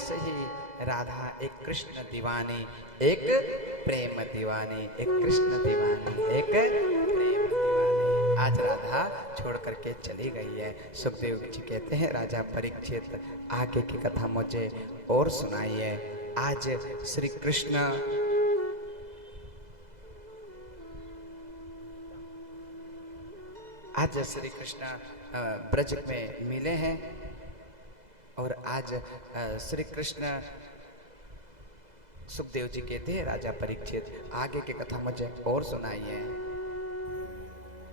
ऐसे ही राधा एक कृष्ण दीवानी, एक प्रेम दीवानी, एक कृष्ण दीवानी, एक प्रेम दीवानी। आज राधा छोड़ करके चली गई है। सुखदेव जी कहते हैं राजा परीक्षित आगे की कथा मुझे और सुनाइए। आज श्री कृष्ण ब्रज में मिले हैं और आज श्री कृष्ण सुखदेव जी कहते हैं राजा परीक्षित आगे की कथा मुझे और सुनाइए।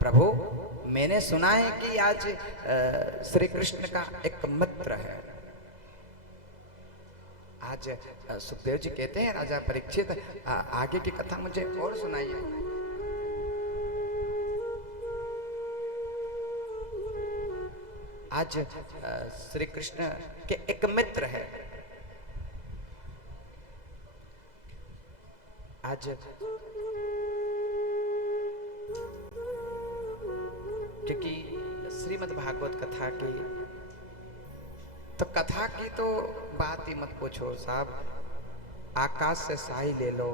प्रभु मैंने सुना है कि आज श्री कृष्ण का एक मित्र है। आज सुखदेव जी कहते हैं राजा परीक्षित आगे की कथा मुझे और सुनाइए। आज श्री कृष्ण के एक मित्र है। आज क्योंकि श्रीमद् भागवत कथा की तो बात ही मत पूछो साहब। आकाश से साई ले लो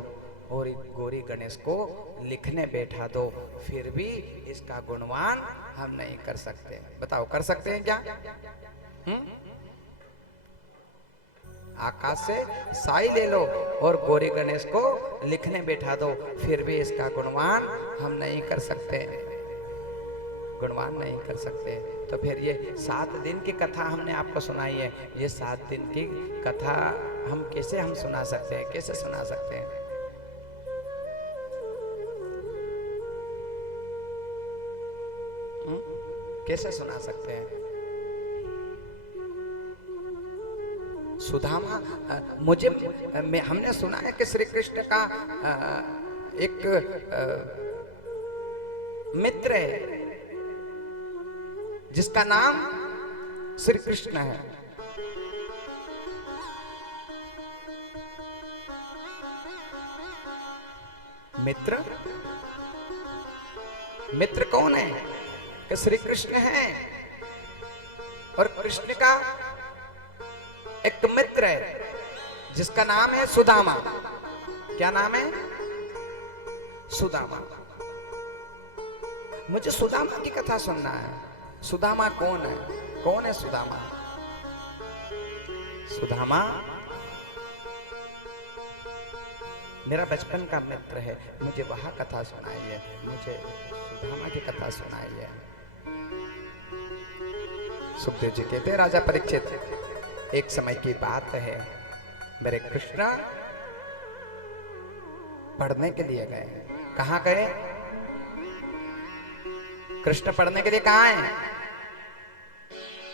और गौरी गणेश को लिखने बैठा दो, फिर भी इसका गुणगान हम नहीं कर सकते। बताओ कर सकते हैं क्या? आकाश से साई ले लो और गौरी गणेश को लिखने बैठा दो, फिर भी इसका गुणगान हम नहीं कर सकते, गुणगान नहीं कर सकते। तो फिर ये 7 दिन की कथा हमने आपको सुनाई है, ये 7 दिन की कथा हम कैसे सुना सकते हैं? कैसे सुना सकते हैं? कैसे सुना सकते हैं? सुदामा हमने सुना है कि श्री कृष्ण का एक मित्र है जिसका नाम श्री कृष्ण है। मित्र कौन है? कि श्री कृष्ण है और कृष्ण का एक मित्र है जिसका नाम है सुदामा। क्या नाम है? सुदामा। मुझे सुदामा की कथा सुनना है। सुदामा कौन है? कौन है सुदामा? सुदामा मेरा बचपन का मित्र है, मुझे वह कथा सुनाइए, मुझे सुदामा की कथा सुनाइए। सुखदेव जी कहते हैं राजा परीक्षित एक समय की बात है, मेरे कृष्ण पढ़ने के लिए गए। कहां गए? कृष्ण पढ़ने के लिए कहां है?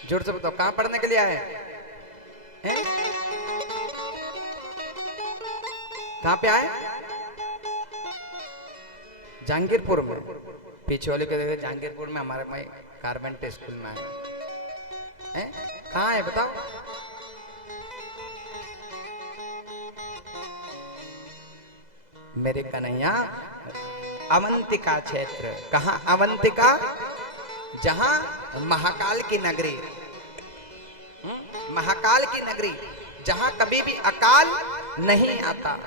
जोर से बताओ, कहां पढ़ने के लिए आए हैं? कहां पे आए? जहांगीरपुर में। पीछे वाले को देखते जहांगीरपुर में, हमारे में कार्पेंटर स्कूल में आए हैं। कहां है बताओ? मेरे कन्हैया अवंतिका क्षेत्र। कहां अवंतिका? जहां महाकाल की नगरी, महाकाल की नगरी, जहां कभी भी अकाल नहीं आता,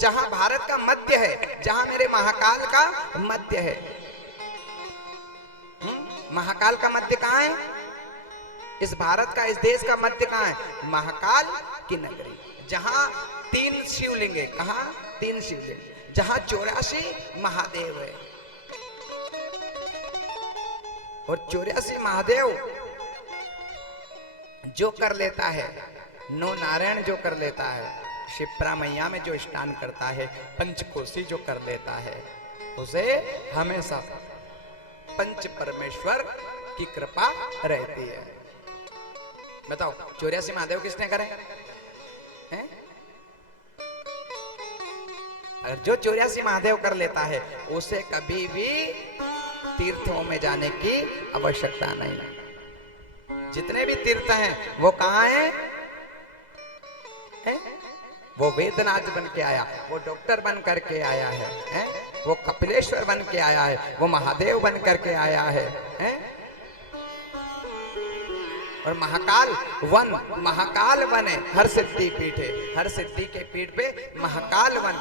जहां भारत का मध्य है, जहां मेरे महाकाल का मध्य है। महाकाल का मध्य कहां है? इस भारत का, इस देश का मध्य कहां है? महाकाल की नगरी, जहां 3 शिवलिंग है। कहां? 3 शिवलिंग, जहां 84 महादेव है। और 84 महादेव जो कर लेता है, नो नारायण जो कर लेता है, शिप्रा मैया में जो स्नान करता है, पंचकोशी जो कर लेता है, उसे हमेशा पंच परमेश्वर की कृपा रहती है। बताओ 84 महादेव किसने करे हैं? अगर जो 84 महादेव कर लेता है, उसे कभी भी तीर्थों में जाने की आवश्यकता नहीं। जितने भी तीर्थ हैं वो कहां हैं? वो वेदनाथ बन के आया, वो डॉक्टर बन करके आया है, वो कपिलेश्वर बन के आया है, वो महादेव बन करके आया है, और महाकाल वन, महाकाल वन है, हर सिद्धि पीठ है, हर सिद्धि के पीठ पे महाकाल वन,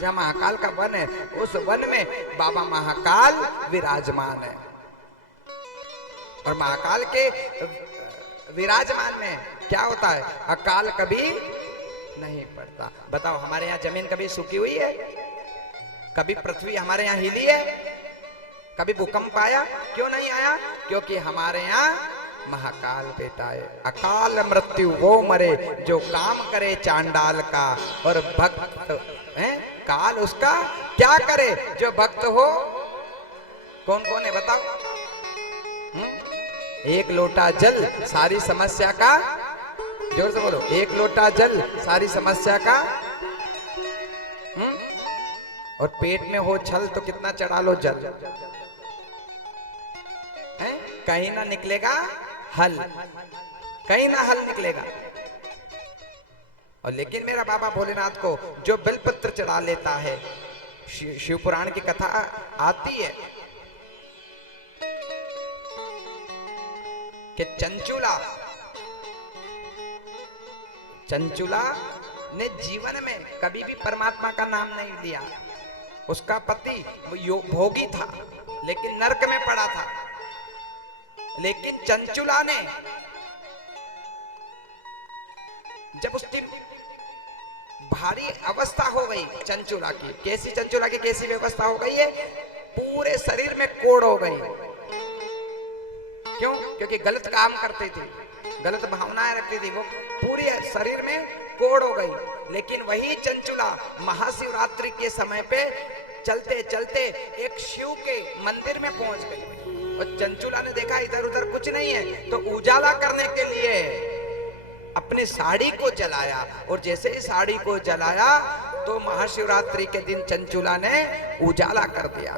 जहाँ महाकाल का वन है, उस वन में बाबा महाकाल विराजमान है। और महाकाल के विराजमान में क्या होता है, अकाल कभी नहीं पड़ता। बताओ हमारे यहाँ जमीन कभी सूखी हुई है? कभी पृथ्वी हमारे यहाँ हिली है? कभी भूकंप आया? क्यों नहीं आया? क्योंकि हमारे यहाँ महाकाल बेटा है। अकाल मृत्यु वो मरे जो काम करे चांडाल का, और भक्त है काल उसका क्या करे जो भक्त हो। कौन कौन है बताओ? एक लोटा जल सारी समस्या का, जोर से बोलो, एक लोटा जल सारी समस्या का। और पेट में हो छल तो कितना चढ़ा लो जल, है? कहीं ना निकलेगा हल, कहीं ना हल निकलेगा। और लेकिन मेरा बाबा भोलेनाथ को जो बेलपत्र चढ़ा लेता है, शिव पुराण की कथा आती है कि चंचुला ने जीवन में कभी भी परमात्मा का नाम नहीं लिया। उसका पति भोगी था, लेकिन नरक में पड़ा था। लेकिन चंचुला ने जब उसकी भारी अवस्था हो गई, चंचुला की कैसी व्यवस्था हो गई है, पूरे शरीर में कोड़ हो गई। क्यों? क्योंकि गलत काम करती थी, गलत भावनाएं रखती थी, वो पूरी शरीर में कोड़ हो गई। लेकिन वही चंचुला महाशिवरात्रि के समय पे चलते चलते एक शिव के मंदिर में पहुंच गई। और चंचुला ने देखा इधर उधर कुछ नहीं है, तो उजाला करने के लिए अपनी साड़ी को जलाया। और जैसे ही साड़ी को जलाया तो महाशिवरात्रि के दिन चंचुला ने उजाला कर दिया।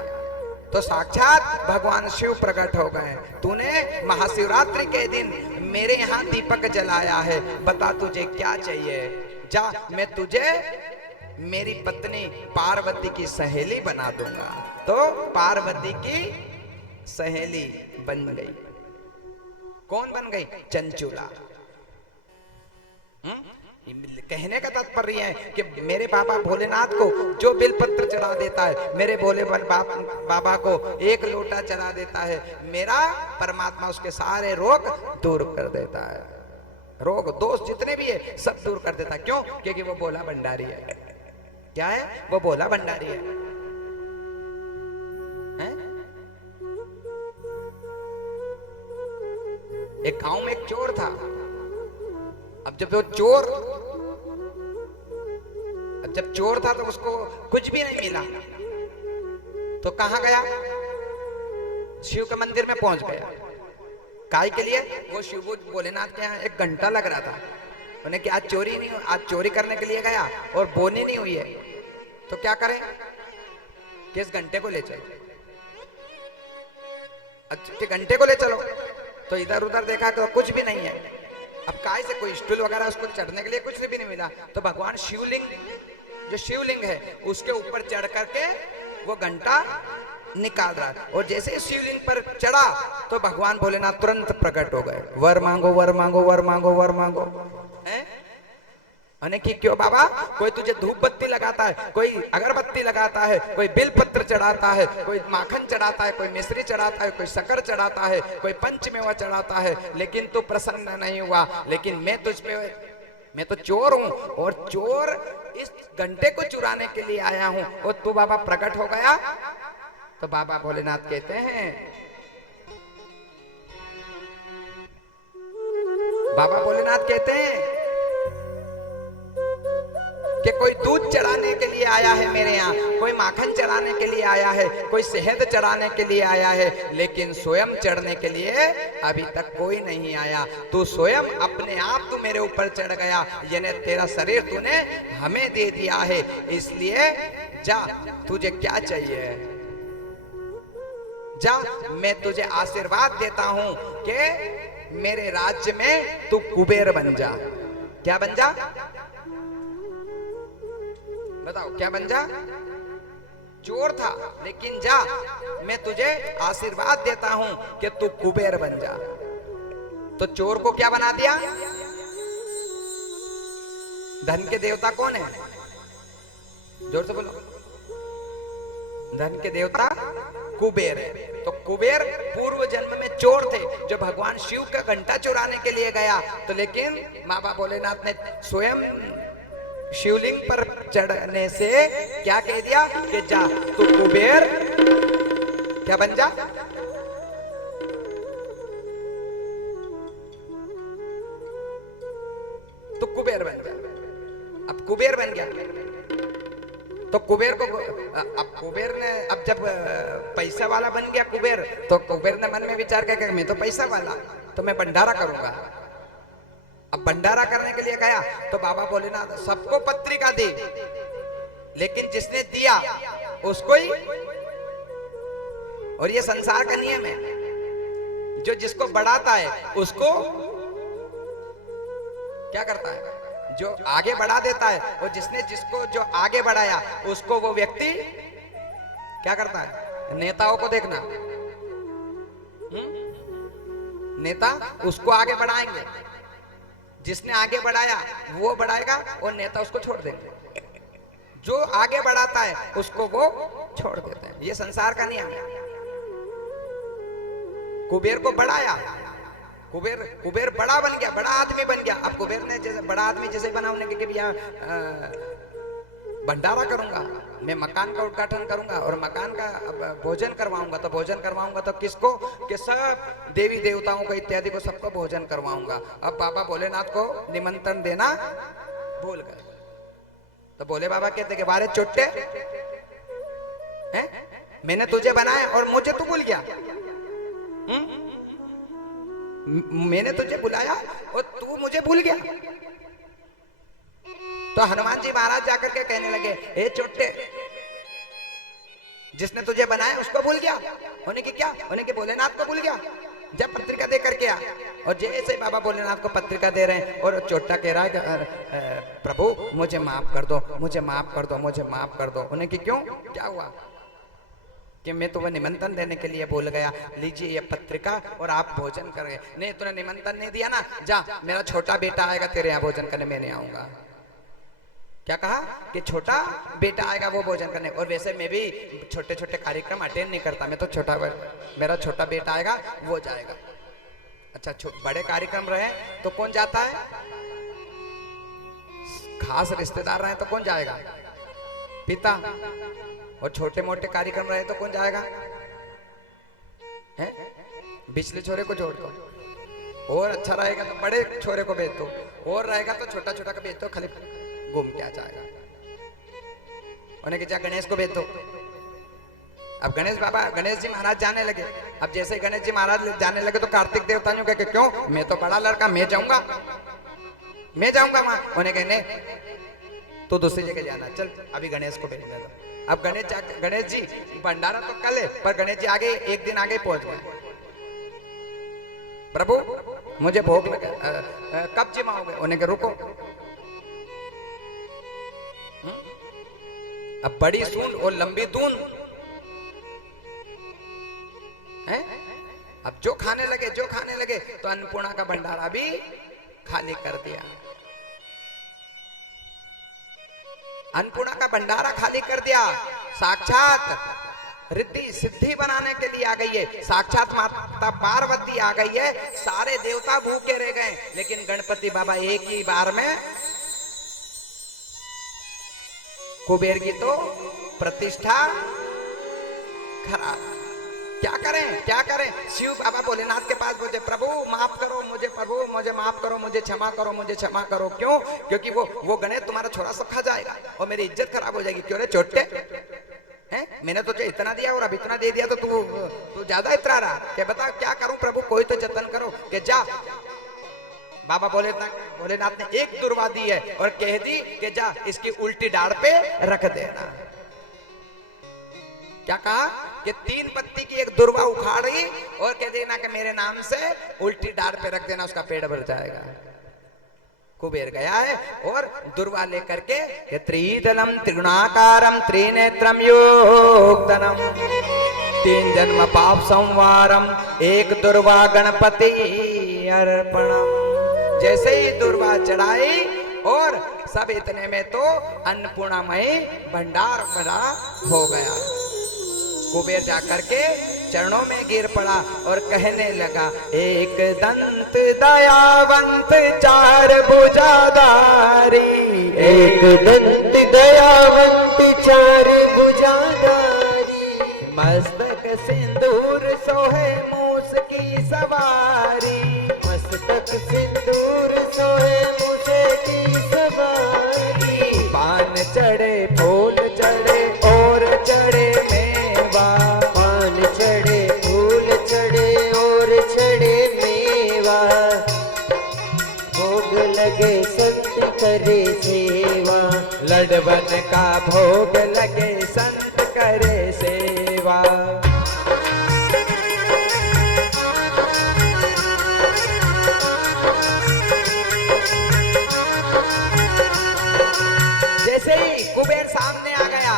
तो साक्षात भगवान शिव प्रकट हो गए। तूने महाशिवरात्रि के दिन मेरे यहाँ दीपक जलाया है, बता तुझे क्या चाहिए? जा, मैं तुझे मेरी पत्नी पार्वती की सहेली बना दूंगा। तो पार्वती की सहेली बन गई। कौन बन गई? चंचुला। कहने का तात्पर्य है कि मेरे बाबा भोलेनाथ को जो बेलपत्र चढ़ा देता है, मेरे भोले बाबा को एक लोटा चढ़ा देता है, मेरा परमात्मा उसके सारे रोग दूर कर देता है। रोग दोष जितने भी है सब दूर कर देता है। क्यों? क्योंकि वो भोला भंडारी है। क्या है? वो भोला भंडारी है, हैं? एक गांव में एक चोर था। अब जब चोर था तो उसको कुछ भी नहीं मिला, तो कहां गया? शिव के मंदिर में पहुंच गया। काय के लिए? वो शिव भोलेनाथ के यहाँ 1 घंटा लग रहा था। उन्हें कि आज चोरी करने के लिए गया और बोनी नहीं हुई है, तो क्या करें? किस घंटे को ले चलो? अच्छे घंटे को ले चलो। तो इधर उधर देखा तो कुछ भी नहीं है। अब काय से कोई स्टूल वगैरह उसको चढ़ने के लिए कुछ भी नहीं मिला। तो भगवान शिवलिंग है उसके ऊपर चढ़ करके वो घंटा निकाल रहा है। और जैसे शिवलिंग पर चढ़ा तो भगवान भोलेनाथ तुरंत प्रकट हो गए। वर मांगो, वर मांगो, वर मांगो, वर मांगो। अने कि क्यों बाबा? कोई तुझे धूप बत्ती लगाता है, कोई अगरबत्ती लगाता है, कोई बेलपत्र चढ़ाता है, कोई माखन चढ़ाता है, कोई मिश्री चढ़ाता है, कोई शक्कर चढ़ाता है, कोई पंचमेवा चढ़ाता है, लेकिन तू प्रसन्न नहीं हुआ। लेकिन मैं तो चोर हूं, और चोर इस घंटे को चुराने के लिए आया हूं, और तू बाबा प्रकट हो गया। तो बाबा भोलेनाथ कहते हैं, बाबा भोलेनाथ कहते हैं कि कोई दूध चढ़ाने के लिए आया है मेरे यहाँ, कोई माखन चढ़ाने के लिए आया है, कोई शहद चढ़ाने के लिए आया है, लेकिन स्वयं चढ़ने के लिए अभी तक कोई नहीं आया। तू स्वयं अपने आप तू मेरे ऊपर चढ़ गया, यानी तेरा शरीर तूने हमें दे दिया है। इसलिए जा, तुझे क्या चाहिए? जा, मैं तुझे आशीर्वाद देता हूं कि मेरे राज्य में तू कुबेर बन जा। क्या बन जा? बताओ, क्या बन जा? चोर था, लेकिन जा, मैं तुझे आशीर्वाद देता हूं कि तू कुबेर बन जा। तो चोर को क्या बना दिया? धन के देवता कौन है? जोर से बोलो। धन के देवता कुबेर है। तो कुबेर पूर्व जन्म में चोर थे, जो भगवान शिव का घंटा चुराने के लिए गया। तो लेकिन माँ बाप भोलेनाथ ने स्वयं शिवलिंग पर चढ़ने से क्या कह दिया कि जा तू कुबेर क्या बन जा। तो कुबेर बन गया। अब कुबेर बन गया तो कुबेर को अब कुबेर ने अब जब पैसा वाला बन गया कुबेर, तो कुबेर ने मन में विचार किया मैं तो पैसा वाला, तो मैं भंडारा करूंगा। अब भंडारा करने के लिए गया तो बाबा भोलेनाथ सबको पत्रिका दी, लेकिन जिसने दिया उसको ही। और ये संसार का नियम है, जो जिसको बढ़ाता है उसको क्या करता है? जो आगे बढ़ा देता है, और जिसने जिसको जो आगे बढ़ाया उसको वो व्यक्ति क्या करता है? नेताओं को देखना, नेता उसको आगे बढ़ाएंगे, जिसने आगे बढ़ाया वो बढ़ाएगा और नेता उसको छोड़ देंगे। जो आगे बढ़ाता है उसको वो छोड़ देते हैं। ये संसार का नियम है। कुबेर को बढ़ाया, कुबेर बड़ा बन गया, बड़ा आदमी बन गया। अब कुबेर ने जैसे बड़ा आदमी जैसे बना, उन्हें कि भैया भंडारा करूंगा, मैं मकान का उद्घाटन करूंगा और मकान का भोजन करवाऊंगा। तो भोजन करवाऊंगा तो किसको? कि सब देवी देवताओं को इत्यादि को सबको भोजन करवाऊंगा। अब बाबा भोलेनाथ को निमंत्रण देना भूल गए। तो भोले बाबा कहते कि बारे चोटे हैं, मैंने तुझे बनाया और मुझे तू भूल गया। मैंने तुझे बुलाया और तू मुझे भूल गया। तो हनुमान जी महाराज जाकर के कहने लगे, ए चोटे, जिसने तुझे बनाया उसको भूल गया? होने की क्या? होने की भोलेनाथ को भूल गया। जब पत्रिका दे करके आ, और जैसे बाबा भोलेनाथ को पत्रिका दे रहे हैं और चोटा कह रहा है कि प्रभु मुझे माफ कर दो, मुझे माफ कर दो, मुझे माफ कर दो। होने की क्यों? क्या हुआ? कि मैं तुम्हें निमंत्रण देने के लिए बोल गया, लीजिए ये पत्रिका और आप भोजन करेंगे। नहीं, तूने निमंत्रण नहीं दिया ना, जा मेरा छोटा बेटा आएगा तेरे यहाँ भोजन करने, मैं नहीं आऊंगा। क्या कहा? कि छोटा बेटा आएगा वो भोजन करने। और वैसे मैं भी छोटे छोटे कार्यक्रम अटेंड नहीं करता, मैं तो मेरा छोटा बेटा आएगा वो जाएगा। अच्छा, बड़े कार्यक्रम रहे तो कौन जाता है? खास रिश्तेदार रहे तो कौन जाएगा? पिता। और छोटे मोटे कार्यक्रम रहे तो कौन जाएगा? हैं? बिचले छोरे को जोड़ दो। और अच्छा रहेगा तो बड़े छोरे को भेज दो, और रहेगा तो छोटा छोटा को भेज दो, खाली घूम के आ जाएगा। उन्हें क्या गणेश को भेज दो। अब गणेश जी महाराज जाने लगे। अब जैसे गणेश जी महाराज जाने लगे तो कार्तिक देवता ने कहा क्यों, मैं तो बड़ा लड़का, मैं जाऊंगा वहां। उन्हें कहने तो दूसरी जगह जाना, चल अभी गणेश को भेज दो। अब गणेश जी भंडारा तो कल है, पर गणेश जी आगे एक दिन आगे पहुंच गए। प्रभु मुझे भोग लगा, कब जिमाओगे? उन्हें कहा रुको। अब बड़ी सूंड और लंबी दून है। अब जो खाने लगे तो अन्नपूर्णा का भंडारा भी खाली कर दिया। अन्नपूर्णा का भंडारा खाली कर दिया। साक्षात रिद्धि सिद्धि बनाने के लिए आ गई है, साक्षात माता पार्वती आ गई है। सारे देवता भूखे रह गए, लेकिन गणपति बाबा एक ही बार में कुबेर की तो प्रतिष्ठा खराब। क्या करें? शिव बाबा भोलेनाथ के पास बोले, प्रभु माफ करो मुझे, प्रभु मुझे माफ करो, मुझे क्षमा करो। क्यों? क्योंकि वो गणेश तुम्हारा छोरा सब खा जाएगा और मेरी इज्जत खराब हो जाएगी। क्यों रे चोटे हैं? मैंने तुझे इतना दिया और अब इतना दे दिया तो तू ज्यादा इतरा रहा। क्या बता क्या करूं प्रभु, कोई तो जतन करो। कि जा, बाबा भोलेनाथ ने एक दुर्वा दी है और कह दी कि जा इसकी उल्टी डाढ़ पे रख देना। क्या कहा? कि 3 पत्ती की एक दुर्वा उखाड़ी और कह देना कि मेरे नाम से उल्टी डाढ़ पे रख देना, उसका पेट भर जाएगा। कुबेर गया है और दुर्वा लेकर के त्रिदलम त्रिगुणाकारम त्रिनेत्रम योगदनम 3 जन्म पाप संवारम एक दुर्वा गणपति अर्पणम। जैसे ही दूर्वा चढ़ाई और सब इतने में तो अन्नपूर्णामयी भंडार बड़ा हो गया। कुबेर जाकर के चरणों में गिर पड़ा और कहने लगा, एक दंत दयावंत चार भुजाधारी, एक दंत दयावंत चार भुजाधारी, मस्तक सिंदूर सोहे मूस की सवारी, मस्तक सिंदूर सोहे मूस की सवारी, पान चढ़े फूल चढ़े और चढ़े मेवा, पान चढ़े फूल चढ़े और चढ़े मेवा, भोग लगे संत करे सेवा, लडवन का भोग लगे संत करे सेवा। जैसे ही कुबेर सामने आ गया,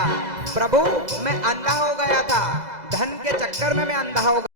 प्रभु मैं अंधा हो गया था, धन के चक्कर में मैं अंधा हो गया।